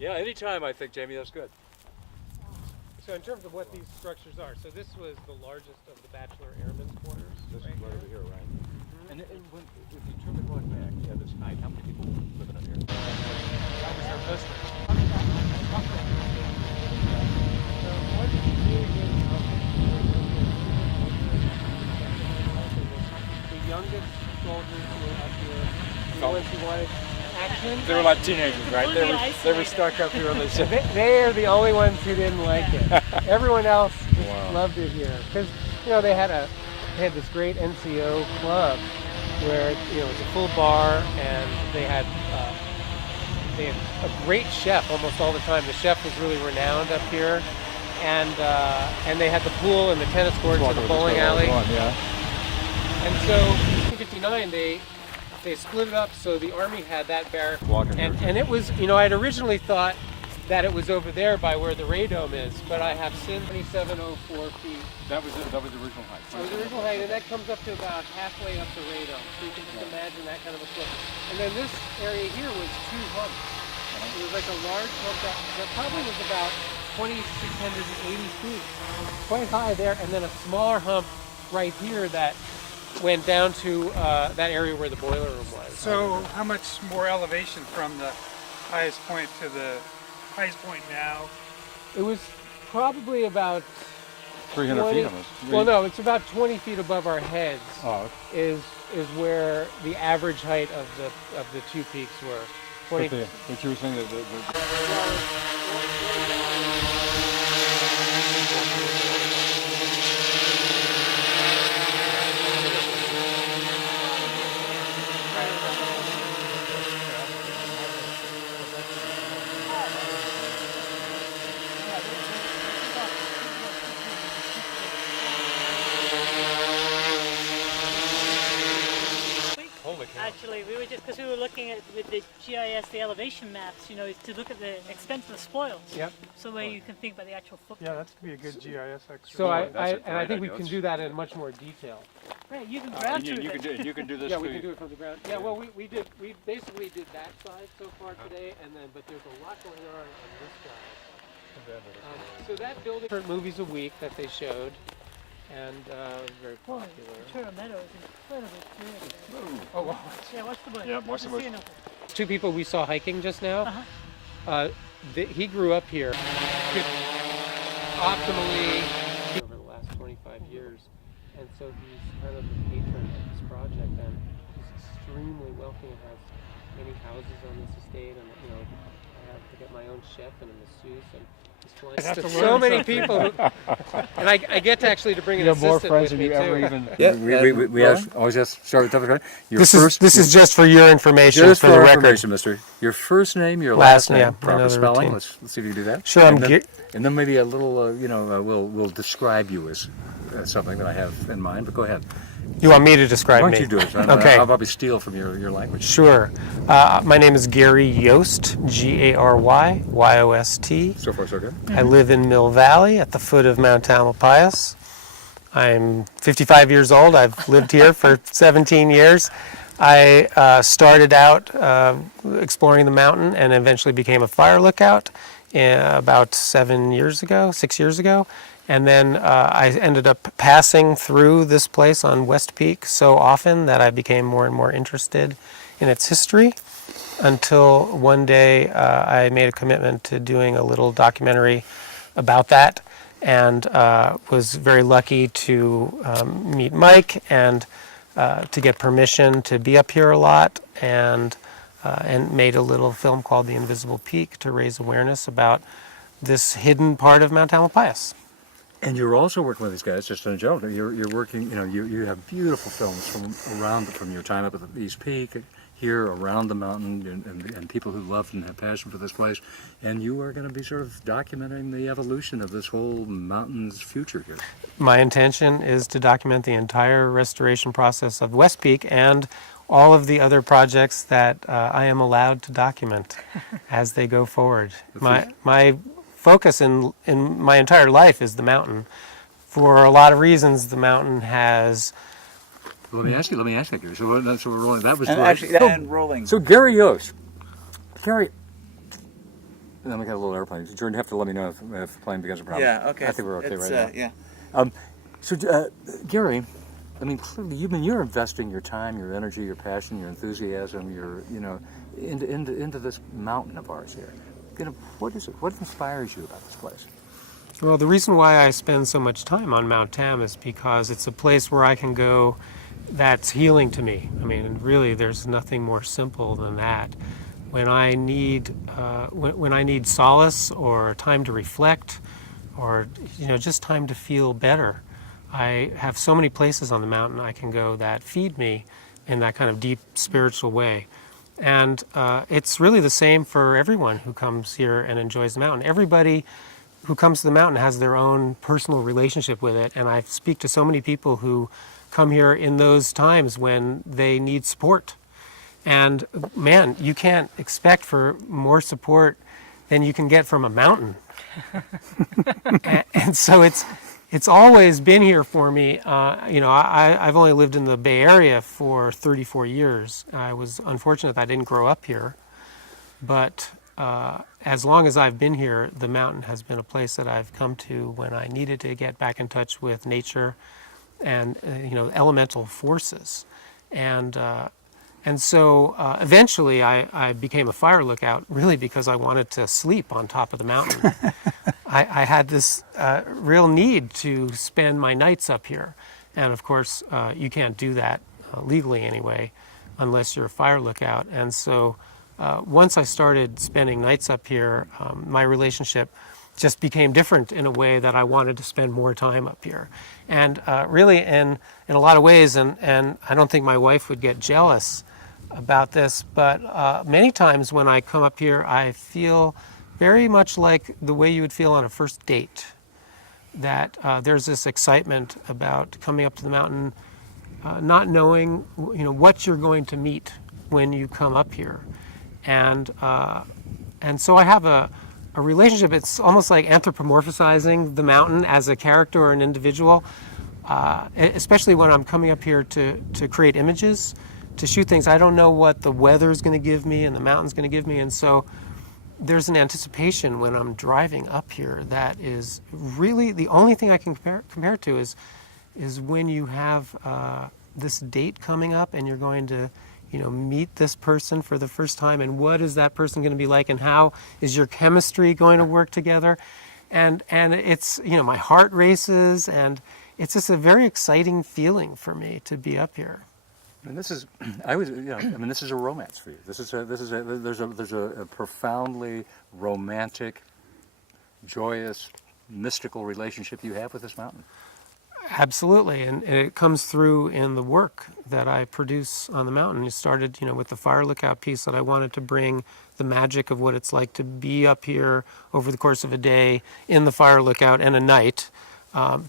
Yeah, anytime I think, Jamie, that's good. So in terms of what these structures are, so this was the largest of the bachelor airmen's quarters. This right is right here. over here, right? And when, if you turn the clock back, yeah, this height, how many people living up here? That was their business. The youngest soldiers who were up here, the ones who wanted action. They were like teenagers, right? They were stuck up here on the ship. They are the only ones who didn't like it. Everyone else just loved it here because they had this great NCO club where it was a full bar, and they had a great chef almost all the time. The chef was really renowned up here, and they had the pool and the tennis courts and the bowling alley. And so in 1959 they split it up, so the Army had that barrack, and it was, I had originally thought that it was over there by where the radome is, but I have since 2704 feet. That was the original height. That was the original height, and that comes up to about halfway up the radome, so you can just imagine that kind of a slope. And then this area here was two humps. It was like a large hump that probably was about 2,680 feet, quite high there, and then a smaller hump right here that went down to that area where the boiler room was. So how much more elevation from the highest point to the highest point now? It was probably about 300 feet almost. Well, no, it's about 20 feet above our heads. Oh. Is where the average height of the two peaks were. 20. But you were saying that Actually, we were just because we were looking at with the GIS, the elevation maps, to look at the extent of the spoils. Yep. So where you can think about the actual footprint. Yeah, that could be a good GIS exercise. So I think we can do that in much more detail. Right, you can ground truth it. You can do this. Yeah, we can do it from the ground. Yeah, well, we basically did that side so far today, but there's a lot going on this side. So that building, different movies a week that they showed, and very popular. Turtle Meadow is incredibly creative. Oh wow. Yeah, watch the bush. Yeah, watch the bush. Two people we saw hiking just now. He grew up here. Could optimally over the last 25 years, and so he's kind of the patron of this project, and he's extremely wealthy and has many houses on this estate, and I have to get my own chef and a masseuse, and so many people, and I get to actually to bring an assistant with me too. Yeah, we always have to start with topic. This is just for your information, just for the record. Information, mister. Your first name, your last name, yeah, proper spelling. Let's see if you can do that. Sure, and then maybe a little, we'll describe you as something that I have in mind. But go ahead. You want me to describe me? Why don't you do it? Okay. I'll probably steal from your language. Sure. My name is Gary Yost, G-A-R-Y-Y-O-S-T. So far, so good. I live in Mill Valley at the foot of Mount Tamalpais. I'm 55 years old. I've lived here for 17 years. I started out exploring the mountain and eventually became a fire lookout about 6 years ago. And then I ended up passing through this place on West Peak so often that I became more and more interested in its history, until one day I made a commitment to doing a little documentary about that, and was very lucky to meet Mike and to get permission to be up here a lot, and made a little film called The Invisible Peak to raise awareness about this hidden part of Mount Tamalpais. And you're also working with these guys, just in general. You're working, you have beautiful films from your time up at the East Peak, here around the mountain, and people who love and have passion for this place. And you are going to be sort of documenting the evolution of this whole mountain's future here. My intention is to document the entire restoration process of West Peak and all of the other projects that I am allowed to document as they go forward. My focus in my entire life is the mountain. For a lot of reasons, the mountain has... Let me ask you, Gary. So we're rolling. That was rolling. So Gary Yost. Gary, And then we got a little airplane. Jordan, you have to let me know if the plane becomes a problem. Yeah, okay. I think we're okay It's, right now. Yeah. So, Gary, I mean, clearly, you're investing your time, your energy, your passion, your enthusiasm, into this mountain of ours here. What is it? What inspires you about this place? Well, the reason why I spend so much time on Mount Tam is because it's a place where I can go that's healing to me. I mean, really, there's nothing more simple than that. When I need when I need solace or time to reflect, or just time to feel better, I have so many places on the mountain I can go that feed me in that kind of deep spiritual way. And it's really the same for everyone who comes here and enjoys the mountain. Everybody who comes to the mountain has their own personal relationship with it, and I speak to so many people who come here in those times when they need support. And man, you can't expect for more support than you can get from a mountain. and so it's always been here for me. I've only lived in the Bay Area for 34 years. I was unfortunate that I didn't grow up here, but as long as I've been here, the mountain has been a place that I've come to when I needed to get back in touch with nature and elemental forces. And so eventually I became a fire lookout, really because I wanted to sleep on top of the mountain. I had this real need to spend my nights up here. And of course, you can't do that legally anyway, unless you're a fire lookout. And so once I started spending nights up here, my relationship just became different in a way that I wanted to spend more time up here. And really, in a lot of ways, and I don't think my wife would get jealous about this, but many times when I come up here, I feel very much like the way you would feel on a first date. That there's this excitement about coming up to the mountain, not knowing what you're going to meet when you come up here. And so I have a relationship. It's almost like anthropomorphizing the mountain as a character or an individual, especially when I'm coming up here to create images, to shoot things. I don't know what the weather's going to give me and the mountain's going to give me, and so there's an anticipation when I'm driving up here that is really the only thing I can compare it to is when you have this date coming up and you're going to meet this person for the first time, and what is that person going to be like, and how is your chemistry going to work together, and it's my heart races, and it's just a very exciting feeling for me to be up here. And this is, this is a romance for you. There's a profoundly romantic, joyous, mystical relationship you have with this mountain. Absolutely, and it comes through in the work that I produce on the mountain. It started, with the Fire Lookout piece, that I wanted to bring the magic of what it's like to be up here over the course of a day in the Fire Lookout and a night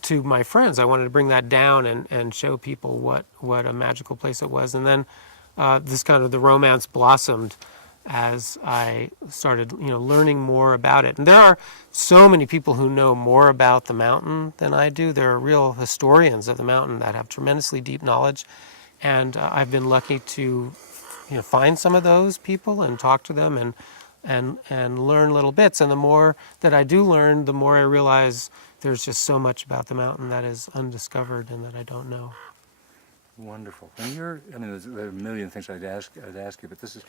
to my friends. I wanted to bring that down and show people what a magical place it was. And then this kind of the romance blossomed as I started, learning more about it. And there are so many people who know more about the mountain than I do. There are real historians of the mountain that have tremendously deep knowledge, and I've been lucky to, find some of those people and talk to them and learn little bits. And the more that I do learn, the more I realize there's just so much about the mountain that is undiscovered and that I don't know. Wonderful. And there are a million things I'd ask you, but this is,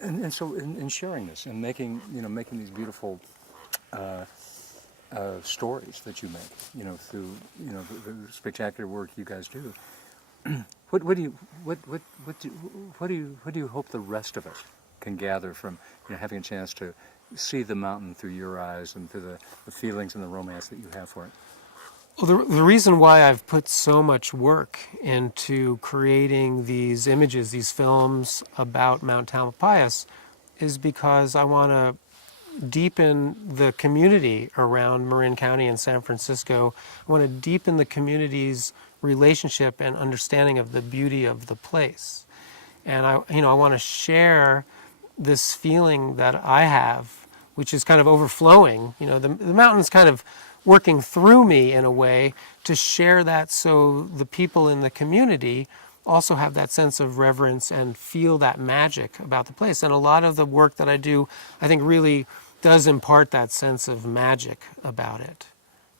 and so in sharing this and making these beautiful stories that you make, through the spectacular work you guys do. What do you hope the rest of us can gather from having a chance to see the mountain through your eyes and through the feelings and the romance that you have for it? Well, the reason why I've put so much work into creating these images, these films about Mount Tamalpais, is because I want to deepen the community around Marin County and San Francisco. I want to deepen the community's relationship and understanding of the beauty of the place. And I want to share this feeling that I have, which is kind of overflowing. The mountain's kind of working through me in a way to share that, so the people in the community also have that sense of reverence and feel that magic about the place. And a lot of the work that I do, I think really does impart that sense of magic about it.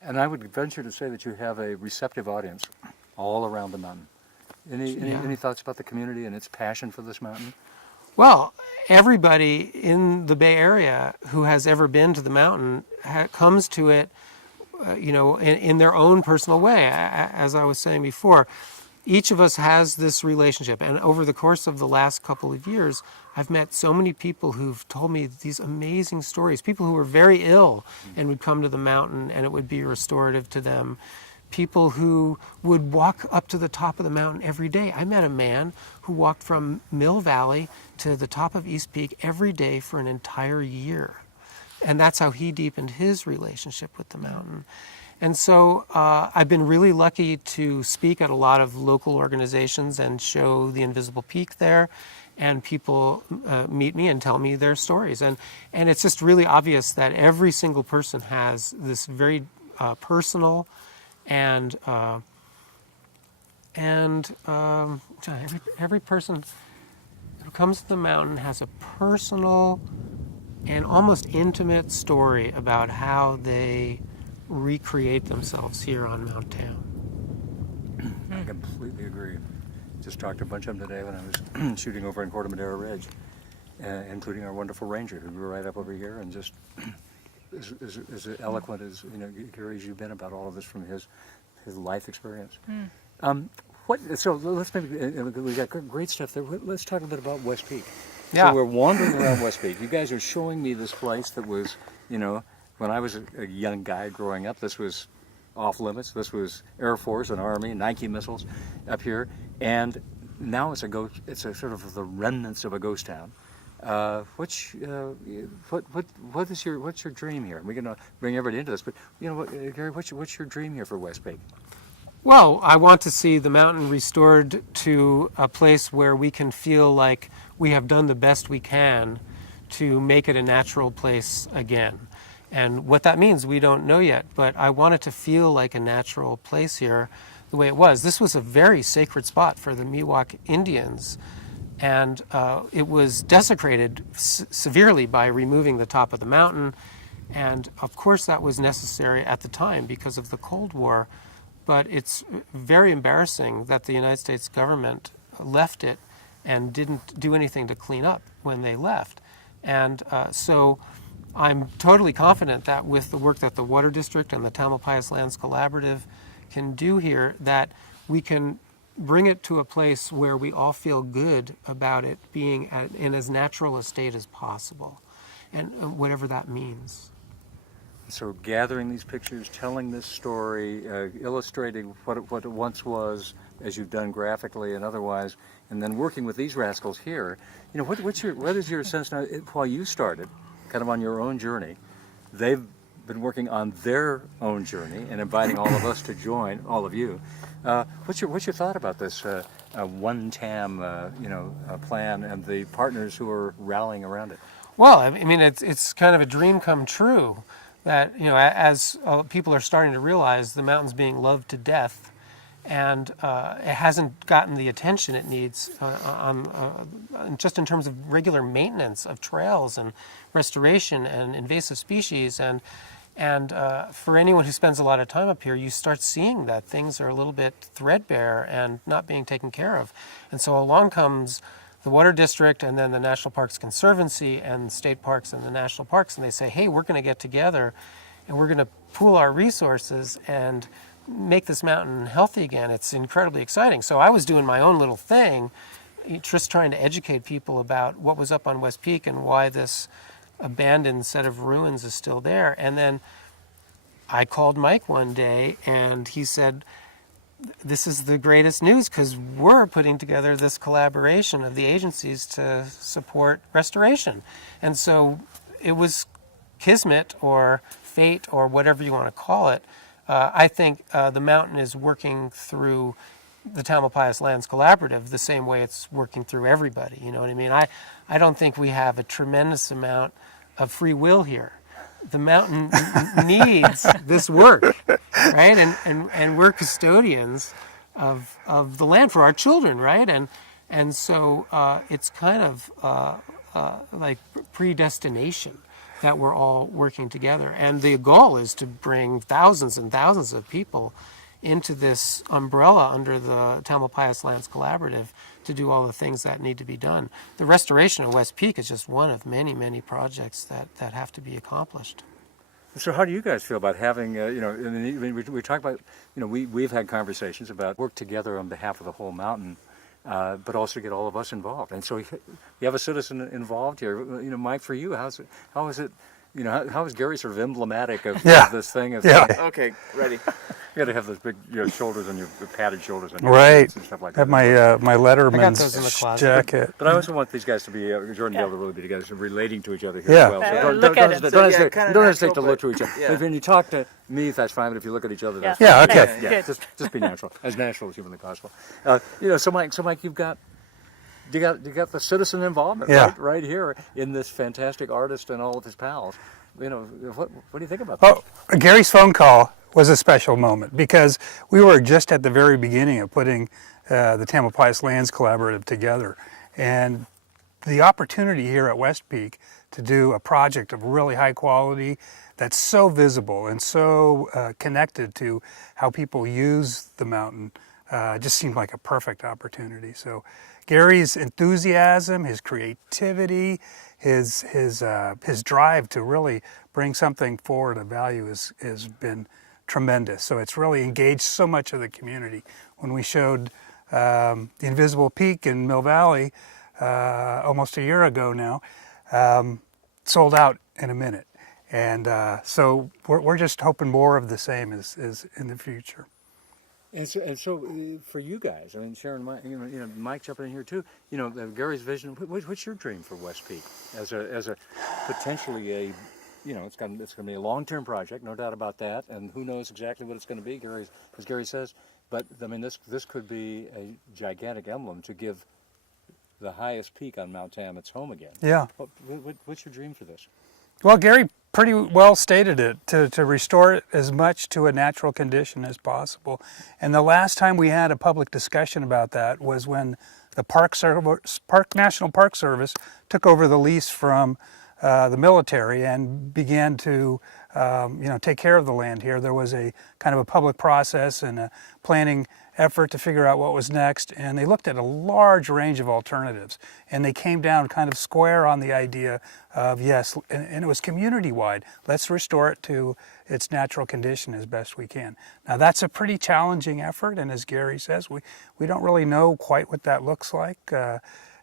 And I would venture to say that you have a receptive audience all around the mountain. Any thoughts about the community and its passion for this mountain? Well, everybody in the Bay Area who has ever been to the mountain comes to it, in their own personal way. As I was saying before, each of us has this relationship. And over the course of the last couple of years, I've met so many people who've told me these amazing stories. People who were very ill and would come to the mountain and it would be restorative to them. People who would walk up to the top of the mountain every day. I met a man who walked from Mill Valley to the top of East Peak every day for an entire year. And that's how he deepened his relationship with the mountain. And so I've been really lucky to speak at a lot of local organizations and show the invisible peak there. And people meet me and tell me their stories. And it's just really obvious that every single person has this very personal every person who comes to the mountain has a personal and almost intimate story about how they recreate themselves here on Mount Tam. I completely agree. Just talked to a bunch of them today when I was shooting over in Corte Madera Ridge, including our wonderful ranger who grew right up over here and just as eloquent as Gary, as you've been about all of this from his life experience. So let's we got great stuff there. Let's talk a bit about West Peak. Yeah. So we're wandering around West Peak. You guys are showing me this place that was, when I was a young guy growing up, this was off limits. This was Air Force and Army, Nike missiles up here, and now it's a sort of the remnants of a ghost town. What's your dream here? We're gonna bring everybody into this, but Gary, what's your dream here for West Peak? Well, I want to see the mountain restored to a place where we can feel like we have done the best we can to make it a natural place again. And what that means, we don't know yet, but I want it to feel like a natural place here the way it was. This was a very sacred spot for the Miwok Indians, and it was desecrated severely by removing the top of the mountain. And of course that was necessary at the time because of the Cold War. But it's very embarrassing that the United States government left it and didn't do anything to clean up when they left. And so I'm totally confident that with the work that the Water District and the Tamalpais Lands Collaborative can do here, that we can bring it to a place where we all feel good about it being in as natural a state as possible, and whatever that means. So gathering these pictures, telling this story, illustrating what it once was, as you've done graphically and otherwise, and then working with these rascals here. What is your sense now? While you started, kind of on your own journey, they've been working on their own journey and inviting all of us to join, all of you. What's your thought about this One Tam plan and the partners who are rallying around it? Well, I mean, it's kind of a dream come true. That, as people are starting to realize the mountain's being loved to death, and it hasn't gotten the attention it needs just in terms of regular maintenance of trails and restoration and invasive species. And for anyone who spends a lot of time up here, you start seeing that things are a little bit threadbare and not being taken care of. And so along comes the Water District and then the National Parks Conservancy and state parks and the national parks, and they say, hey, we're going to get together and we're going to pool our resources and make this mountain healthy again. It's incredibly exciting. So I was doing my own little thing, just trying to educate people about what was up on West Peak and why this abandoned set of ruins is still there. And then I called Mike one day and he said, this is the greatest news because we're putting together this collaboration of the agencies to support restoration. And so it was kismet or fate or whatever you want to call it. I think the mountain is working through the Tamalpais Lands Collaborative the same way it's working through everybody. You know what I mean? I don't think we have a tremendous amount of free will here. The mountain needs this work, right? And we're custodians of the land for our children, right? And so it's kind of like predestination that we're all working together. And the goal is to bring thousands and thousands of people into this umbrella under the Tamalpais Lands Collaborative to do all the things that need to be done. The restoration of West Peak is just one of many, many projects that have to be accomplished. So how do you guys feel about having, we talk about, we've had conversations about work together on behalf of the whole mountain, but also get all of us involved. And so you have a citizen involved here. Mike, for you, how is it, how is Gary sort of emblematic of this thing? Okay, ready. You got to have those big shoulders on your padded shoulders on your Right. and stuff like that. Have my I got letterman's those in the closet. jacket. But I also want these guys to be, Jordan, to be able to really be together, relating to each other here Yeah. as well. So Look at it. don't So, yeah, hesitate, kinda don't hesitate natural, to look but- to each other. yeah. If when you talk to me, that's fine, but if you look at each other, that's Yeah, okay. fine. Yeah, Good. just be natural, as humanly possible. So Mike, you got the citizen involvement Yeah. right here in this fantastic artist and all of his pals. What do you think about that? Oh, Gary's phone call was a special moment because we were just at the very beginning of putting the Tamalpais Lands Collaborative together. And the opportunity here at West Peak to do a project of really high quality that's so visible and so connected to how people use the mountain just seemed like a perfect opportunity. So Gary's enthusiasm, his creativity, his drive to really bring something forward of value has been tremendous. So it's really engaged so much of the community. When we showed the Invisible Peak in Mill Valley almost a year ago now, sold out in a minute. And so we're just hoping more of the same is in the future. And so for you guys, I mean, Sharon, Mike jumping in here too. Gary's vision. What's your dream for West Peak as a potentially it's going to be a long-term project, no doubt about that. And who knows exactly what it's going to be, as Gary says. But I mean, this could be a gigantic emblem to give the highest peak on Mount Tam its home again. Yeah. What's your dream for this? Well, Gary pretty well stated it, to restore it as much to a natural condition as possible. And the last time we had a public discussion about that was when the National Park Service took over the lease from the military and began to take care of the land here. There was a kind of a public process and a planning effort to figure out what was next, and they looked at a large range of alternatives, and they came down kind of square on the idea of yes, and it was community-wide. Let's restore it to its natural condition as best we can. Now that's a pretty challenging effort, and as Gary says, we don't really know quite what that looks like.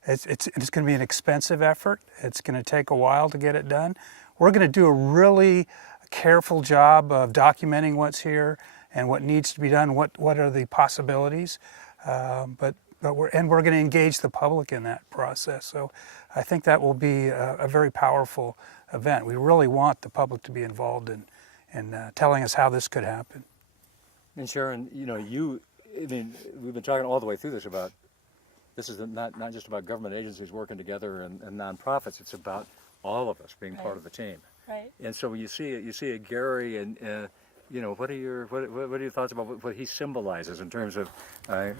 It's going to be an expensive effort. It's going to take a while to get it done. We're going to do a really careful job of documenting what's here and what needs to be done, what are the possibilities, but we're going to engage the public in that process. So I think that will be a very powerful event. We really want the public to be involved in telling us how this could happen. And Sharon, we've been talking all the way through this about this is not just about government agencies working together and nonprofits. It's about all of us being part of the team. Right. And so when you see it, Gary, and what are your thoughts about what he symbolizes in terms of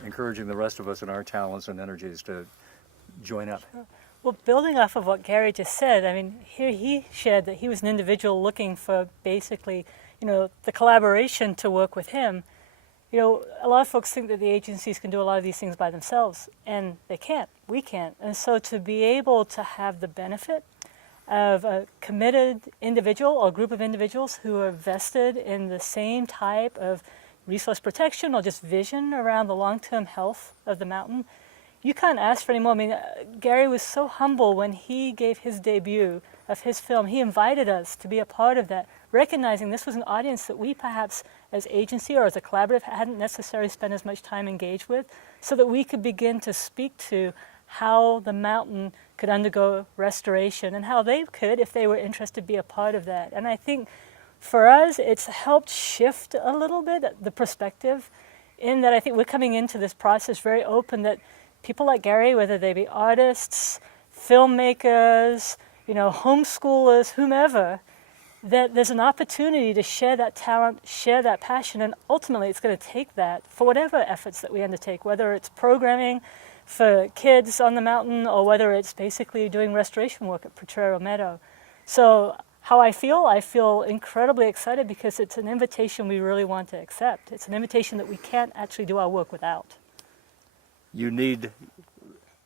encouraging the rest of us and our talents and energies to join up? Well, building off of what Gary just said, I mean, here he shared that he was an individual looking for basically, the collaboration to work with him. A lot of folks think that the agencies can do a lot of these things by themselves, and they can't. We can't. And so to be able to have the benefit of a committed individual or group of individuals who are vested in the same type of resource protection or just vision around the long-term health of the mountain, you can't ask for any more. I mean, Gary was so humble when he gave his debut of his film. He invited us to be a part of that, recognizing this was an audience that we perhaps as agency or as a collaborative hadn't necessarily spent as much time engaged with, so that we could begin to speak to how the mountain could undergo restoration and how they could, if they were interested, be a part of that. And I think for us, it's helped shift a little bit the perspective, in that I think we're coming into this process very open that people like Gary, whether they be artists, filmmakers, homeschoolers, whomever, that there's an opportunity to share that talent, share that passion, and ultimately it's going to take that for whatever efforts that we undertake, whether it's programming for kids on the mountain or whether it's basically doing restoration work at Potrero Meadow. So how I feel incredibly excited because it's an invitation we really want to accept. It's an invitation that we can't actually do our work without. You need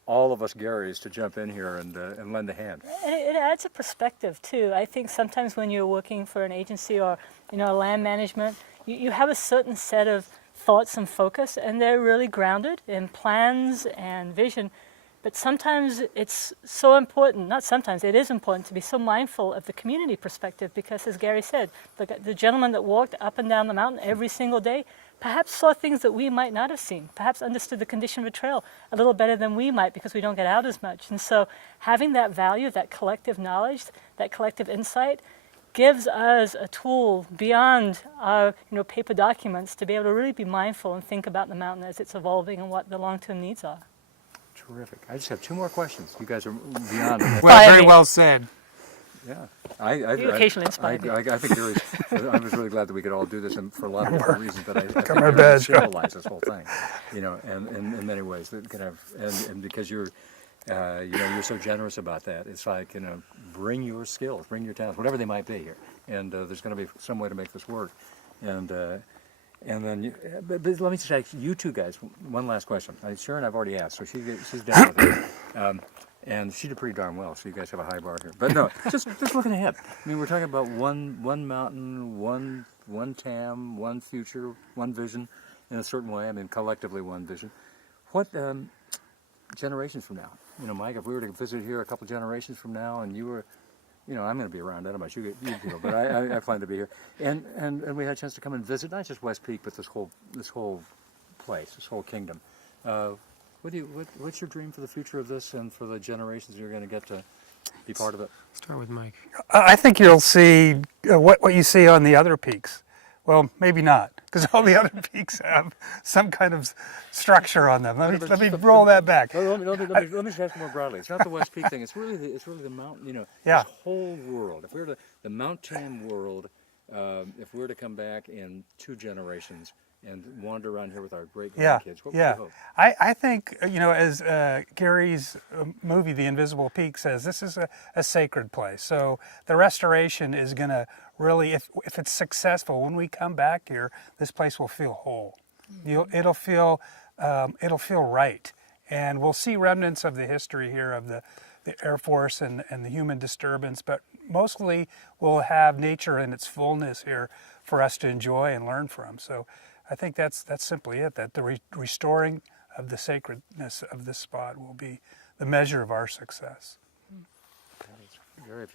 all of us Garys to jump in here and lend a hand. And it adds a perspective too. I think sometimes when you're working for an agency or land management, you have a certain set of thoughts and focus, and they're really grounded in plans and vision. But sometimes it's so important, not sometimes, it is important to be so mindful of the community perspective because, as Gary said, the gentleman that walked up and down the mountain every single day perhaps saw things that we might not have seen, perhaps understood the condition of a trail a little better than we might because we don't get out as much. And so having that value, that collective knowledge, that collective insight gives us a tool beyond our paper documents to be able to really be mindful and think about the mountain as it's evolving and what the long-term needs are. Terrific. I just have 2 more questions. You guys are beyond it. Well, very well said. Yeah. You occasionally inspire me. I think I was really glad that we could all do this, and for a lot of different reasons. But I think my it badge. symbolize this whole thing, and in many ways that kind of, and because you're so generous about that. It's like bring your skills, bring your talents, whatever they might be here, and there's going to be some way to make this work, and then, but let me just ask you 2 guys one last question. Sharon, I've already asked, so she's down with it. And she did pretty darn well, so you guys have a high bar here. But no, just looking ahead. I mean, we're talking about one mountain, one TAM, one future, one vision in a certain way. I mean, collectively one vision. What generations from now? Mike, if we were to visit here a couple generations from now, and you were, I'm going to be around. I don't know about you but I plan to be here. And we had a chance to come and visit not just West Peak, but this whole place, this whole kingdom. What's your dream for the future of this and for the generations you're going to get to be part of it? Start with Mike. I think you'll see what you see on the other peaks. Well, maybe not, because all the other peaks have some kind of structure on them. Let me roll that back. Let me just ask more broadly. It's not the West Peak thing. It's really the mountain. Yeah. This whole world. If we were the MtTam world, if we were to come back in 2 generations and wander around here with our great grandkids, what would you hope? I think, as Gary's movie, The Invisible Peak, says, this is a sacred place. So the restoration is going to really, if it's successful, when we come back here, this place will feel whole. It'll feel right. And we'll see remnants of the history here of the Air Force and the human disturbance, but mostly we'll have nature in its fullness here for us to enjoy and learn from. So I think that's simply it, that the restoring of the sacredness of this spot will be the measure of our success. Gary,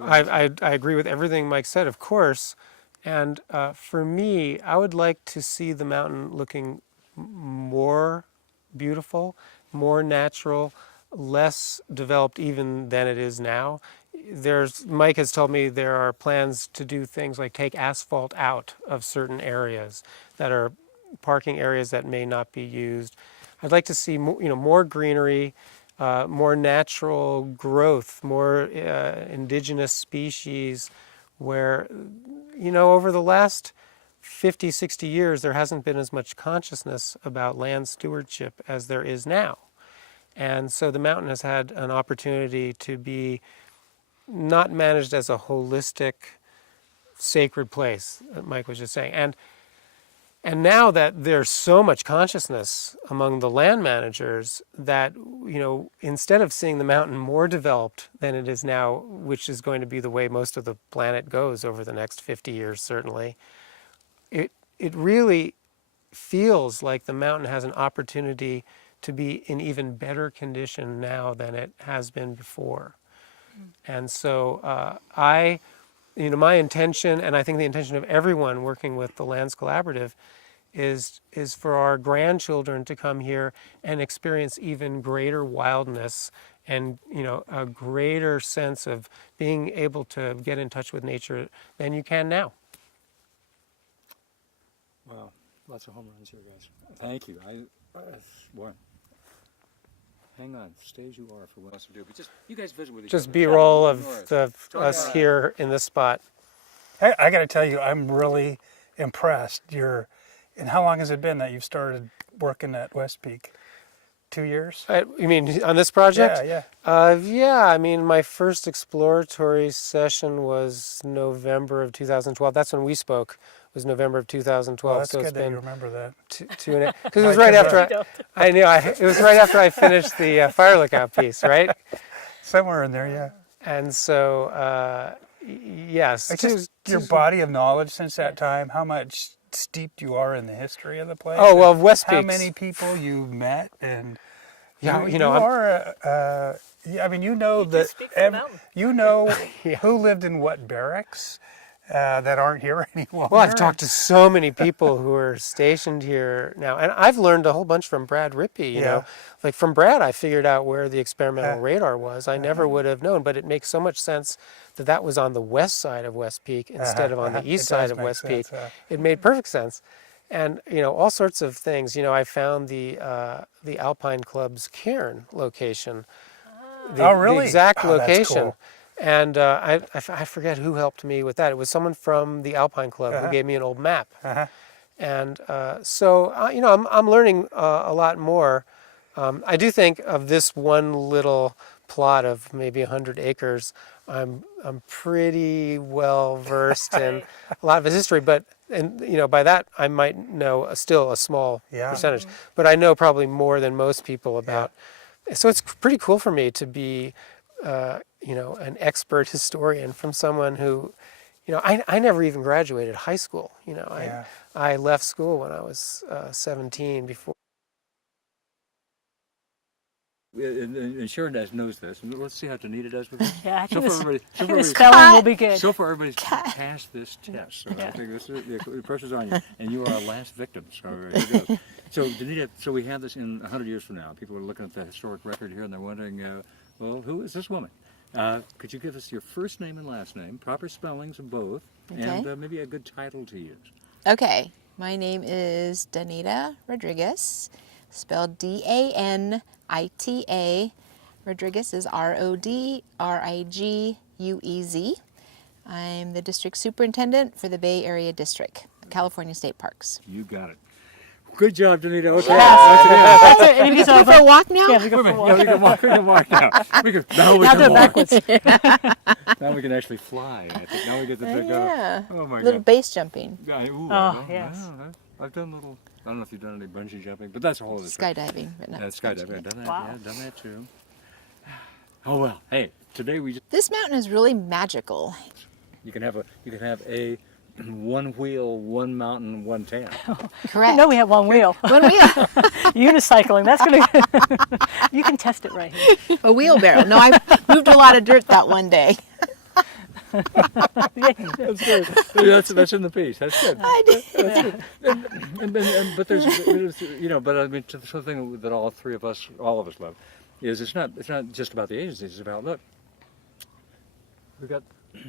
I agree with everything Mike said, of course. And for me, I would like to see the mountain looking more beautiful, more natural, less developed even than it is now. Mike has told me there are plans to do things like take asphalt out of certain areas that are parking areas that may not be used. I'd like to see more greenery, more natural growth, more indigenous species where, over the last 50, 60 years, there hasn't been as much consciousness about land stewardship as there is now. And so the mountain has had an opportunity to be not managed as a holistic, sacred place, Mike was just saying. And now that there's so much consciousness among the land managers that, instead of seeing the mountain more developed than it is now, which is going to be the way most of the planet goes over the next 50 years, certainly, it really feels like the mountain has an opportunity to be in even better condition now than it has been before. And so my intention, and I think the intention of everyone working with the Lands Collaborative, is for our grandchildren to come here and experience even greater wildness and a greater sense of being able to get in touch with nature than you can now. Wow, lots of home runs here, guys. Thank you. Warren. Hang on, stay as you are for what else to do. But you guys visit with each other. Just B-roll of us here in this spot. I got to tell you, I'm really impressed. And how long has it been that you've started working at West Peak? 2 years? You mean on this project? Yeah. Yeah, I mean, my first exploratory session was November of 2012. That's when we spoke, was November of 2012. Well, that's so good it's that you been remember that. two and a, because it was right after it was right after I finished the Fire Lookout piece, right? Somewhere in there, yeah. And so, yes. It's just your body of knowledge since that time, how much steeped you are in the history of the place. Oh, well, West How Peaks. many people you met, and Yeah, you are I mean, you know that you know Yeah. who lived in what barracks that aren't here anymore. Well, I've talked to so many people who are stationed here now, and I've learned a whole bunch from Brad Rippey. You know, like from Brad, I figured out where the experimental radar was. I never would have known, but it makes so much sense that that was on the west side of West Peak instead of on the east side of West Peak. It made perfect sense, and you know, all sorts of things. You know, I found the Alpine Club's cairn location. Oh, really? The exact Oh, that's location. cool. And I forget who helped me with that. It was someone from the Alpine Club who gave me an old map. And so, you know, I'm learning a lot more. I do think of this one little plot of maybe 100 acres. I'm pretty well versed in a lot of its history, but you know, by that I might know still a small percentage. But I know probably more than most people about. So it's pretty cool for me to be, you know, an expert historian from someone who, you know, I never even graduated high school. You know, I left school when I was 17 before. And Sharon knows this. Let's see how Danita does with this. Yeah, I think, So I think the spelling will be good. So far, everybody's passed this test. So I think this is, the pressure's on you, and you are our last victim. So here goes. So Danita, so we have this in 100 years from now. People are looking at the historic record here, and they're wondering, well, who is this woman? Could you give us your first name and last name, proper spellings of both, and maybe a good title to use? Okay, my name is Danita Rodriguez, spelled Danita. Rodriguez is Rodriguez. I'm the district superintendent for the Bay Area District, California State Parks. You got it. Good job, Danita. Okay. That's it. And We can go for a walk now? Yeah, we go for a walk. Yeah, we can walk now. Now we Now can go walk. backwards. Now we can actually fly. I think now we get to take Yeah. Oh my Little God. base jumping, Yeah, ooh, Oh, yes. yeah, I've done little. I don't know if you've done any bungee jumping, but that's a whole other story. skydiving, but not Skydiving. I've done that. Wow. Yeah, done that too. Oh well. Hey, today we just This mountain is really magical. you can have a one wheel, one mountain, one tan. Correct. No, we have one wheel. One wheel, Unicycling. That's gonna. You can test it right here. a wheelbarrow. No, I moved a lot of dirt that one day. That's good. That's in the piece. That's good. I did. But there's you know, but I mean, something that all of us love is it's not just about the agencies. It's about, look, we've got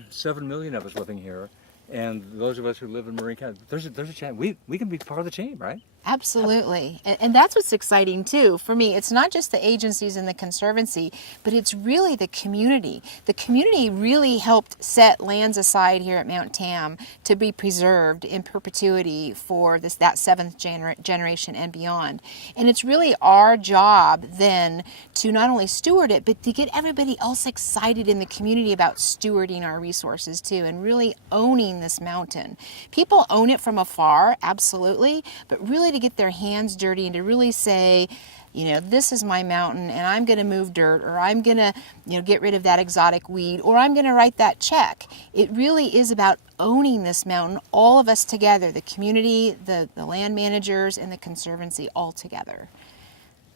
7 million of us living here, and those of us who live in Marin County, there's a chance we can be part of the team, right? Absolutely. And that's what's exciting too. For me, it's not just the agencies and the Conservancy, but it's really the community. The community really helped set lands aside here at Mount Tam to be preserved in perpetuity for that seventh generation and beyond. And it's really our job then to not only steward it, but to get everybody else excited in the community about stewarding our resources too, and really owning this mountain. People own it from afar, absolutely, but really to get their hands dirty and to really say, you know, this is my mountain and I'm going to move dirt, or I'm going to, you know, get rid of that exotic weed, or I'm going to write that check. It really is about owning this mountain, all of us together, the community, the land managers, and the Conservancy all together.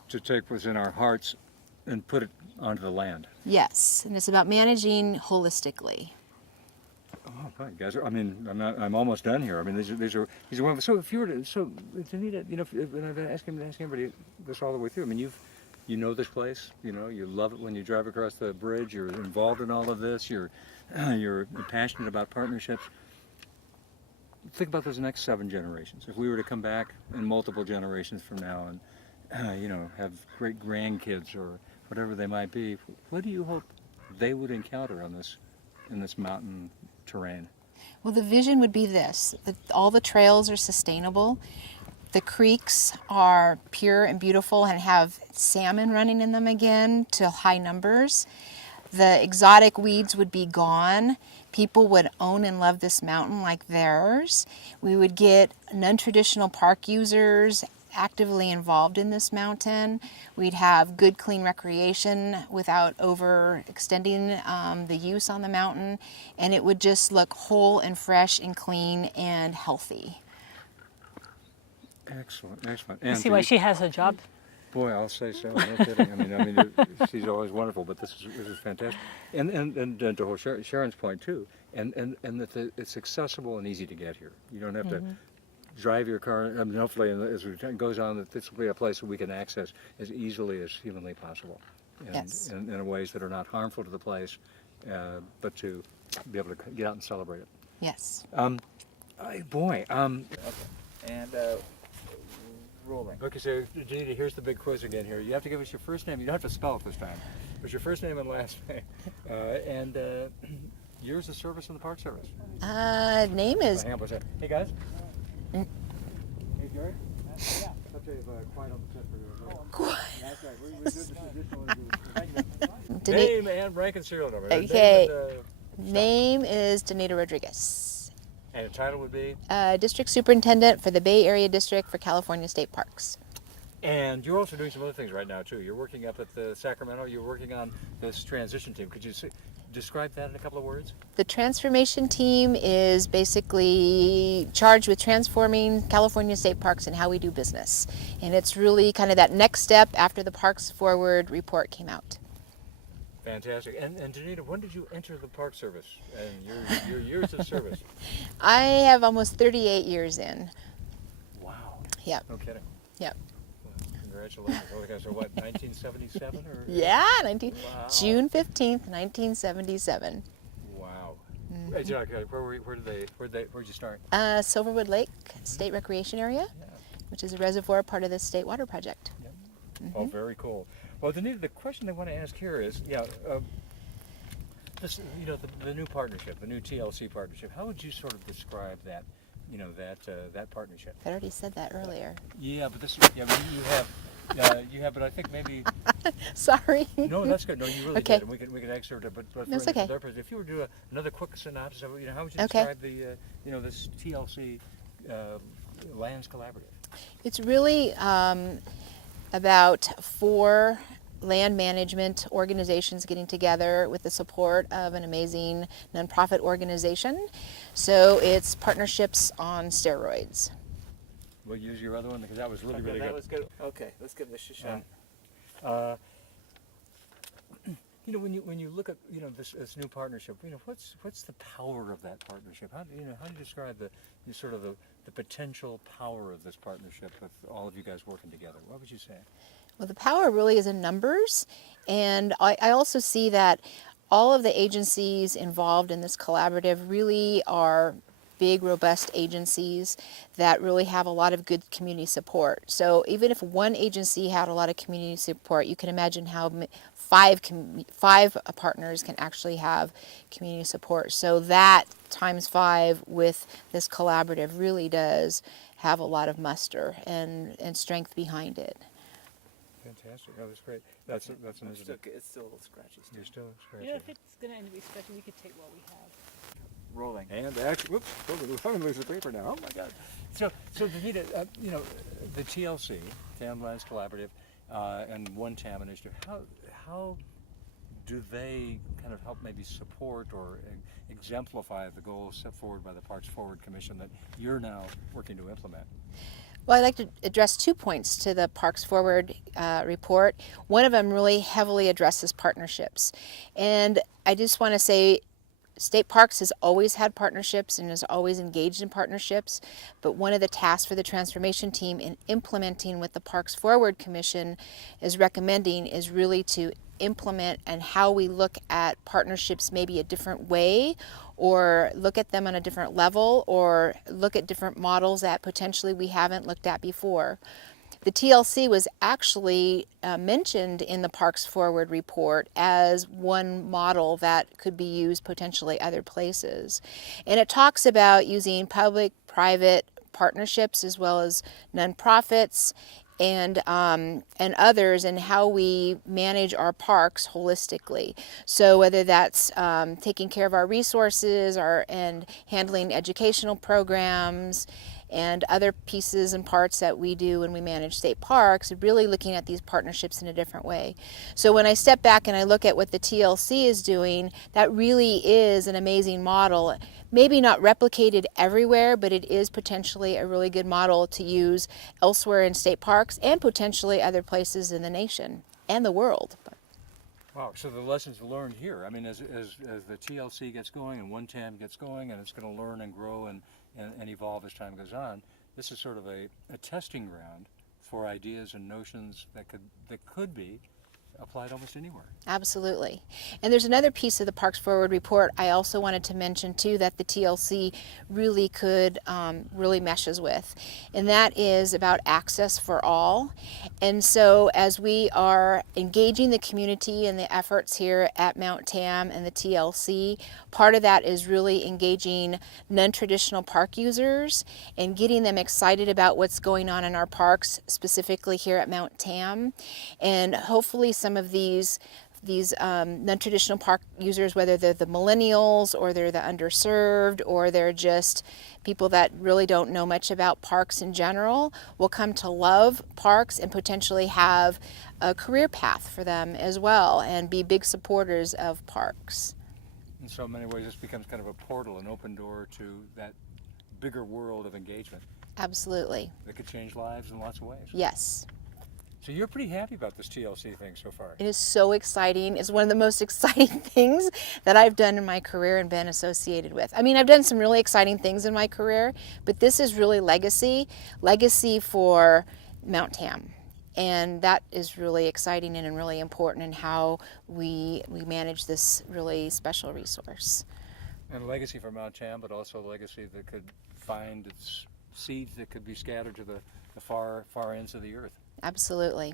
To take what's in our hearts and put it onto the land. Yes, and it's about managing holistically. Oh, fine, guys. I mean, I'm almost done here. I mean, these are wonderful. So if you were to, so Danita, you know, and I've been asking everybody this all the way through. I mean, you know this place. You know, you love it when you drive across the bridge. You're involved in all of this. You're passionate about partnerships. Think about those next 7 generations. If we were to come back in multiple generations from now and, you know, have great grandkids or whatever they might be, what do you hope they would encounter on this in this mountain terrain? Well, the vision would be this, that all the trails are sustainable. The creeks are pure and beautiful and have salmon running in them again to high numbers. The exotic weeds would be gone. People would own and love this mountain like theirs. We would get non-traditional park users actively involved in this mountain. We'd have good, clean recreation without overextending the use on the mountain, and it would just look whole and fresh and clean and healthy. Excellent, excellent. You And see why she has a job. boy, I'll say so. No kidding. I mean, she's always wonderful, but this is fantastic. And to hold Sharon's point too, and that it's accessible and easy to get here. You don't have to drive your car. I mean, hopefully, as it goes on, that this will be a place that we can access as easily as humanly possible, and Yes. in ways that are not harmful to the place, but to be able to get out and celebrate it. Yes. Boy. And rolling. Okay, so Janita, here's the big quiz again here. You have to give us your first name. You don't have to spell it this time. But your first name and last name. And years of service in the Park Service. Name is Hang on one second. Hey, guys. Hey, Jerry. Yeah. I'll tell you quiet on the tip for you. That's right. We're doing this additional name and rank and serial number. Okay. Name Name is Danita Rodriguez. and the title would be? District Superintendent for the Bay Area District for California State Parks. And you're also doing some other things right now, too. You're working up at the Sacramento. You're working on this transition team. Could you describe that in a couple of words? The transformation team is basically charged with transforming California state parks and how we do business. And it's really kind of that next step after the Parks Forward report came out. Fantastic. And Janita, when did you enter the Park Service and your years of service? I have almost 38 years in. Wow. Yep. No kidding. Yep. Well, congratulations. Okay, so what, 1977 or? Yeah, Wow. June 15th, 1977. Wow. Hey, Janita, where'd you start? Silverwood Lake State Recreation Area, which is a reservoir part of the State Water Project. Oh, very cool. Well, Janita, the question I want to ask here is, this, the new partnership, the new TLC partnership. How would you sort of describe that, that partnership? I already said that earlier. Yeah, but you have, but I think maybe. Sorry. No, that's good. No, you really Okay. did. And we can excerpt it, but That's for okay. their purpose, if you were to do another quick synopsis of it, how would you Okay. describe the, this TLC Lands Collaborative? It's really about 4 land management organizations getting together with the support of an amazing nonprofit organization. So it's partnerships on steroids. We'll use your other one because that was really, really that good. was good. Okay, let's give this a shot. When you look at this new partnership, what's the power of that partnership? How do you describe the sort of the potential power of this partnership with all of you guys working together? What would you say? Well, the power really is in numbers, and I also see that all of the agencies involved in this collaborative really are big, robust agencies that really have a lot of good community support. So even if one agency had a lot of community support, you can imagine how 5 partners can actually have community support. So that times 5 with this collaborative really does have a lot of muster and strength behind it. Fantastic. Oh, that's great. That's an It's still a little scratchy. You're still scratching. You know, if it's going to end up expecting, we could take what we have. Rolling. And actually, whoops, I'm going to lose the paper now. Oh my God. So Janita, the TLC, TAM Lands Collaborative, and One TAM Initiative, how do they kind of help maybe support or exemplify the goals set forward by the Parks Forward Commission that you're now working to implement? Well, I'd like to address 2 points to the Parks Forward report. One of them really heavily addresses partnerships. And I just want to say State Parks has always had partnerships and is always engaged in partnerships, but one of the tasks for the transformation team in implementing what the Parks Forward Commission is recommending is really to implement and how we look at partnerships maybe a different way, or look at them on a different level, or look at different models that potentially we haven't looked at before. The TLC was actually mentioned in the Parks Forward report as one model that could be used potentially other places. And it talks about using public-private partnerships as well as nonprofits and others, and how we manage our parks holistically. So whether that's taking care of our resources and handling educational programs and other pieces and parts that we do when we manage state parks, really looking at these partnerships in a different way. So when I step back and I look at what the TLC is doing, that really is an amazing model. Maybe not replicated everywhere, but it is potentially a really good model to use elsewhere in state parks and potentially other places in the nation and the world. Wow, so the lessons learned here, I mean, as the TLC gets going and MtTam gets going, and it's going to learn and grow and evolve as time goes on, this is sort of a testing ground for ideas and notions that could be applied almost anywhere. Absolutely. And there's another piece of the Parks Forward report I also wanted to mention too that the TLC really could really meshes with, and that is about access for all. And so as we are engaging the community in the efforts here at MtTam and the TLC, part of that is really engaging non-traditional park users and getting them excited about what's going on in our parks, specifically here at MtTam. And hopefully some of these non-traditional park users, whether they're the millennials or they're the underserved or they're just people that really don't know much about parks in general, will come to love parks and potentially have a career path for them as well and be big supporters of parks. In so many ways, this becomes kind of a portal, an open door to that bigger world of engagement. Absolutely. That could change lives in lots of ways. Yes. So you're pretty happy about this TLC thing so far. It is so exciting. It's one of the most exciting things that I've done in my career and been associated with. I mean, I've done some really exciting things in my career, but this is really legacy for MtTam. And that is really exciting and really important in how we manage this really special resource. And legacy for MtTam, but also legacy that could find its seeds that could be scattered to the far ends of the earth. Absolutely.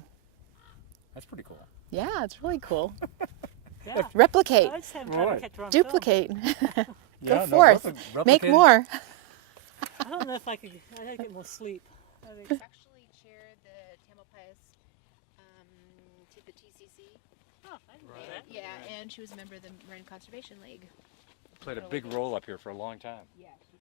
That's pretty cool. Yeah, it's really cool. Yeah. Replicate, I just haven't Right. tried to catch one film. duplicate, Yeah, go no, forth, make replicate- more. I don't know if I could. I gotta get more sleep. I think. Actually chaired the Tamalpais to the TCC. Oh, I didn't know that. Yeah, and she was a member of the Marine Conservation League. Played a big role up here for a long time. Yeah, she